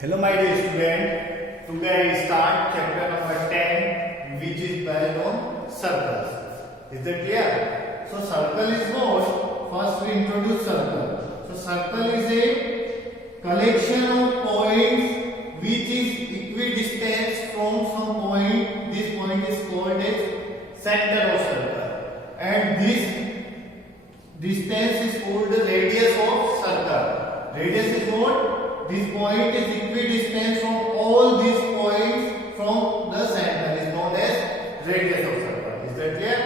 Hello my dear student, today I start chapter number 10 which is based on circles. Is that clear? So circle is what? First we introduce circle. So circle is a collection of points which is equidistant from some point. This point is called as center of circle and this distance is called the radius of circle. Radius is what? This point is equidistant from all these points from the center is known as radius of circle. Is that clear?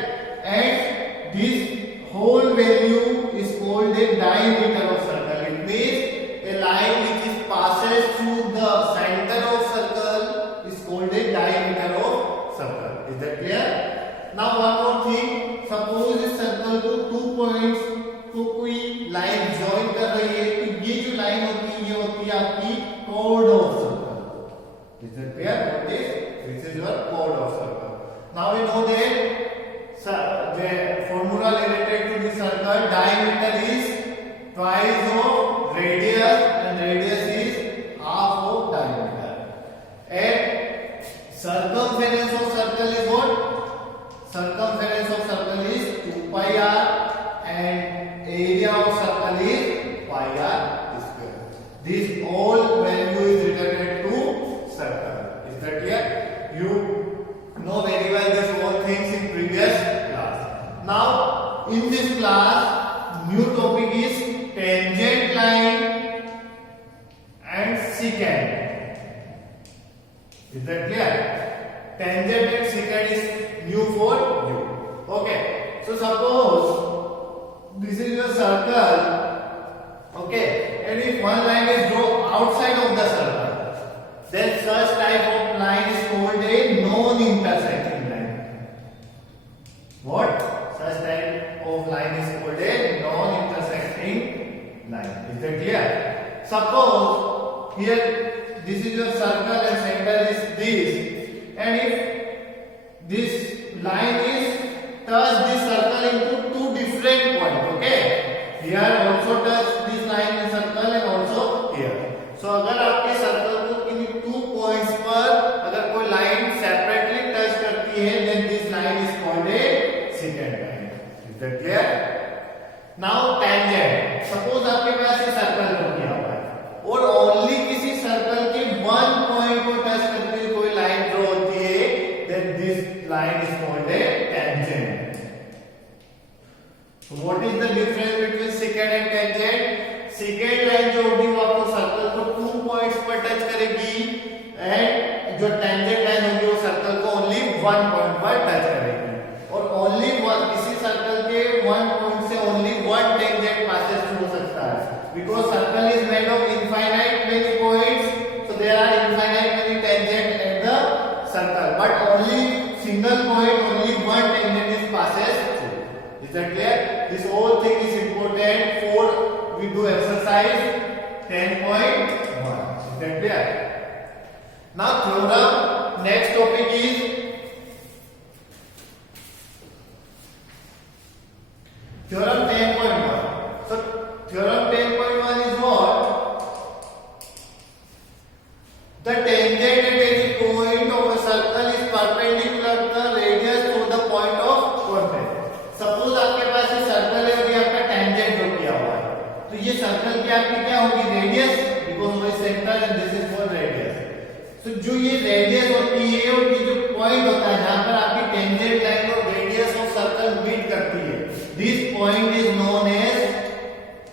And this whole value is called a diameter of circle. It means a line which is passes through the center of circle is called a diameter of circle. Is that clear? Now one more thing. Suppose इस circle को 2 points को कोई line join कर रही है तो ये जो लाइन होती है ये होती है आपकी chord of circle. Is that clear? What is this is your chord of circle. Now we know that the formula related to the circle diameter is twice of radius and radius is half of diameter. And circumference of circle is what? Circumference of circle is 2 pi r and area of circle is pi r square. This all value is related to circle. Is that clear? You know very well this all things in previous class. Now in this class new topic is tangent line and secant. Is that clear? Tangent and secant is new for you. Okay. So suppose this is your circle. Okay. And if one line is drawn outside of the circle, then such type of line is called a non-intersecting line. What? Such type of line is called a non-intersecting line. Is that clear? Suppose here this is your circle and center is this, and if this line is touch this circle into two different points, okay? Here also touch this line and circle and also here. So अगर आपके circle को किन्हीं 2 points पर अगर कोई line separately touch करती है, then this line is called a secant line. Is that clear? Now tangent. Suppose आपके पास ये सर्कल ड्रॉ किया हुआ है और ओनली किसी सर्कल के 1 point को टच करते हुए कोई लाइन ड्रॉ होती है, then this line is called a tangent. So what is the difference between secant and tangent? Secant line जो होगी वो आपको सर्कल को 2 points पर टच करेगी एंड जो tangent line होगी वो सर्कल को ओनली 1 point पर टच करेगी और ओनली किसी सर्कल के 1 point से ओनली 1 tangent passes through सकता है because circle is made of infinite many points, so there are infinite many tangent at the circle, but only single point, only 1 tangent is passes through. Is that clear? This whole thing is important for we do exercise 10.1. Is that clear? Now theorem. Next topic is theorem 10.1. So theorem 10.1 is what? The tangent at any point of a circle is perpendicular to the radius to the point of contact. Suppose आपके पास ये circle है और ये आपका tangent draw किया हुआ है, तो ये सर्कल की आपकी क्या होगी? रेडियस, बिकॉज़ वो centre and this is for radius. तो जो ये रेडियस होती है और ये जो पॉइंट होता है जहां पर आपकी टेंजेंट लाइन और रेडियस ऑफ सर्कल मीट करती है, this point is known as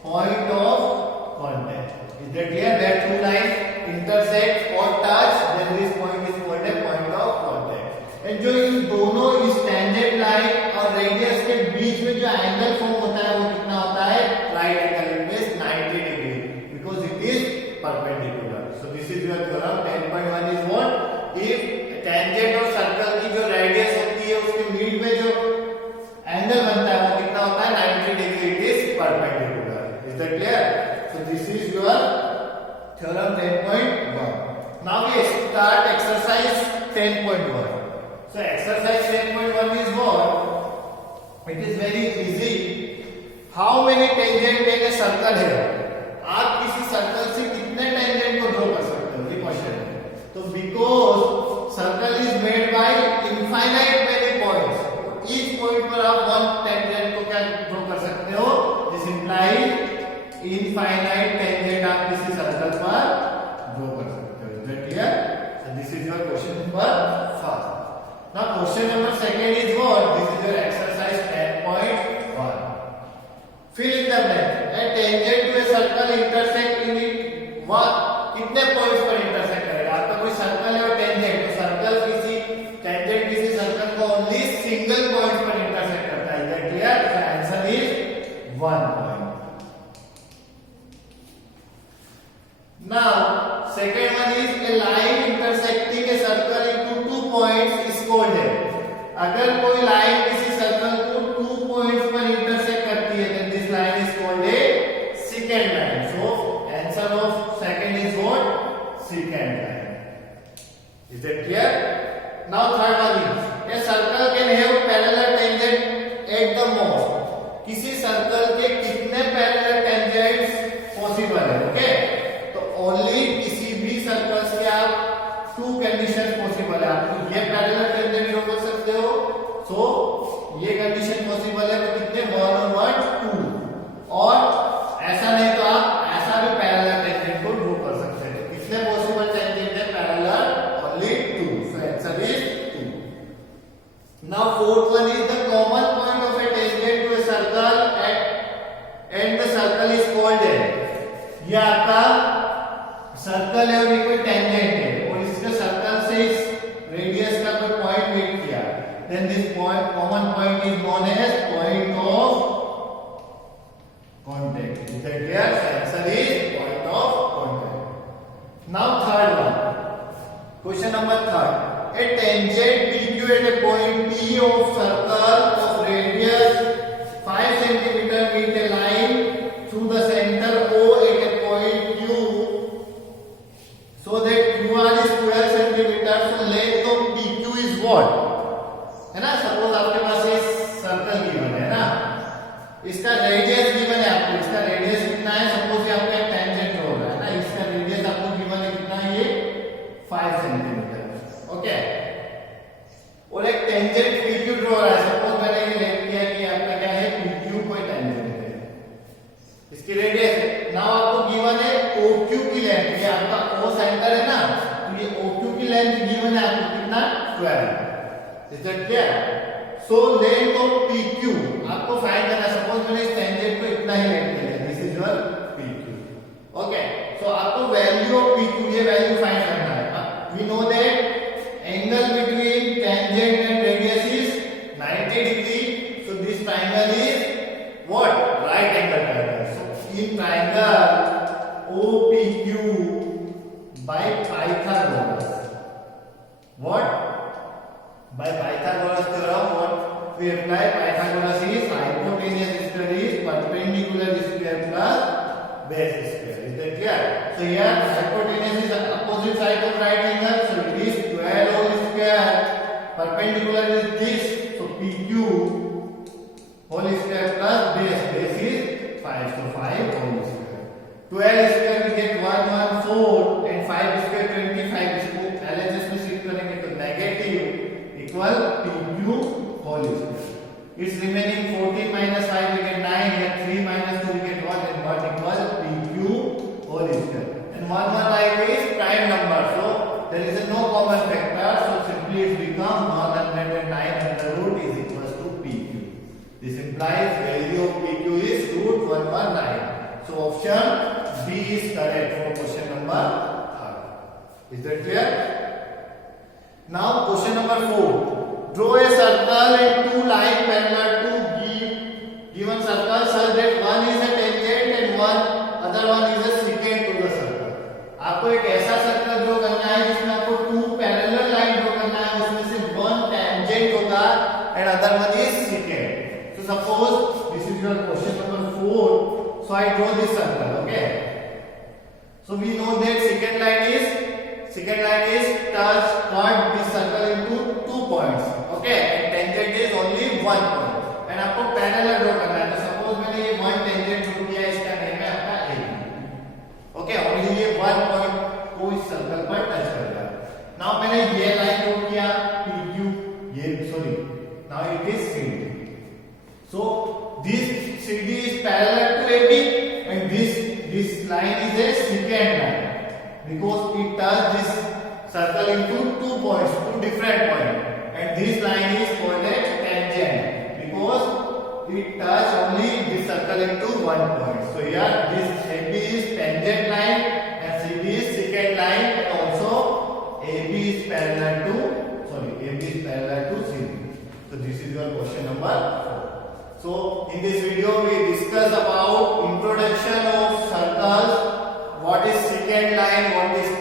point of contact. Is that clear? Where two lines intersect or touch, then this point is called a point of contact. And जो इन दोनों इस tangent line और radius के बीच में जो angle form होता है वो कितना होता है? Right angle. It means 90 degree because it is perpendicular. So this is your theorem 10.1 is what? If tangent और सर्कल की जो रेडियस होती है उसके बीच में जो एंगल बनता है वो कितना होता है? 90 degree. It is perpendicular. Is that clear? So this is your theorem 10.1. Now we start exercise 10.1. So exercise 10.1 is what? It is very easy. How many tangent in a circle है? आप किसी circle से कितने tangent को draw कर सकते हो? कितने पॉइंट्स पर इंटरसेक्ट करेगा? आपका कोई सर्कल है और टेंजेंट, तो सर्कल किसी सर्कल को ओनली सिंगल पॉइंट पर इंटरसेक्ट करता है। Is that clear? The answer is 1 point. Now second one is a line intersecting a circle into 2 points is called है। अगर कोई लाइन किसी सर्कल को 2 पॉइंट्स पर इंटरसेक्ट करती है, then this line is called a secant line. So answer of second is what? Secant line. Is that clear? Now third one is a circle can have parallel tangent at the most. किसी circle के कितने parallel tangents possible है? Okay, तो only किसी भी circle के आप 2 condition possible है। आप ये पैरेलल टेंजेंट ड्रॉ कर सकते हो, सो ये कंडीशन पॉसिबल है, तो कितने 1 और 1 2, और ऐसा नहीं तो आप ऐसा भी पैरेलल टेंजेंट को ड्रॉ कर सकते हैं। तो कितने पॉसिबल टेंजेंट है parallel? Only 2, so answer is 2। Now fourth one is the common point of a tangent to a circle and the circle is called है। ये आपका सर्कल है और ये कोई टेंजेंट है, और इसके सर्कल से इस रेडियस का कोई पॉइंट मीट किया, then this point common point is known as point of contact. Is that clear? The answer is point of contact. Now third one, question number 3. A tangent PQ at a point P of circle of radius 5 cm meet a line through the center O at a point Q so that QR is 12 cm. So length of PQ is what? है ना? Suppose आपके पास ये circle given है ना, इसका radius given है आपको, इसका रेडियस कितना है? सपोज ये आपका एक टेंजेंट हो रहा है ना, इसका रेडियस आपको गिवन है कितना है? ये 5 सेंटीमीटर। ओके, और एक टेंजेंट PQ ड्रॉ हो रहा है। सपोज मैंने ये लेट किया कि आपका क्या है? PQ कोई टेंजेंट है, इसकी रेडियस है। नाउ आपको गिवन है OQ की लेंथ, ये आपका O सेंटर है ना, तो ये OQ की लेंथ गिवन है आपको कितना? 12। Is that clear? So length of PQ आपको फाइंड करना है। सपोज मैंने इस टेंजेंट को इतना ही लेट किया, this is your PQ। Okay, so आपको वैल्यू ऑफ PQ, ये वैल्यू फाइंड करना है। We know that angle between tangent and radius is 90 degree, so this triangle is what? Right angle triangle. So in triangle OPQ by Pythagoras, what? By Pythagoras theorem, what we apply? Pythagoras is hypotenuse square is perpendicular square plus base square. Is that clear? So here hypotenuse is opposite side of right angle, so it is 12 whole square. Perpendicular is this, so PQ whole square plus base is 5, so 5 whole square. 12 square we get 114 and 5 square 25. इसको LHS में shift करेंगे तो negative equal PQ whole square. It's remaining 14 minus 5 we get 9, here 3 minus 2 we get 1, and what equal PQ whole square. And 1 like is prime number, so there is a no common factor, so simply it becomes 109 under root is equals to PQ. This implies value of PQ is root 119. So option B is correct for question number 3. Is that clear? Now question number 4. Draw a circle and 2 lines parallel to given circle such that one is a tangent and other one is a secant to the circle. आपको एक ऐसा circle draw करना है जिसमें आपको 2 parallel line draw करना है, उसमें से one tangent होगा and other one is secant. So suppose this is your question number 4. So I draw this circle, okay? So we know that secant line is cut this circle into 2 points, okay? And tangent is only 1 point. And आपको parallel draw करना है, तो suppose मैंने ये 1 tangent draw किया, इसका name है आपका AB, okay? ओनली ये 1 पॉइंट को इस सर्कल पर टच करेगा। नाउ मैंने ये लाइन ड्रॉ किया PQ, ये sorry, now it is CD. So this CD is parallel to AB, and this line is a secant line because it touches this circle into 2 points, 2 different points, and this line is called a tangent because it touches only this circle into 1 point. So here this AB is tangent line and in this video we discuss about introduction of circles, what is secant line, what is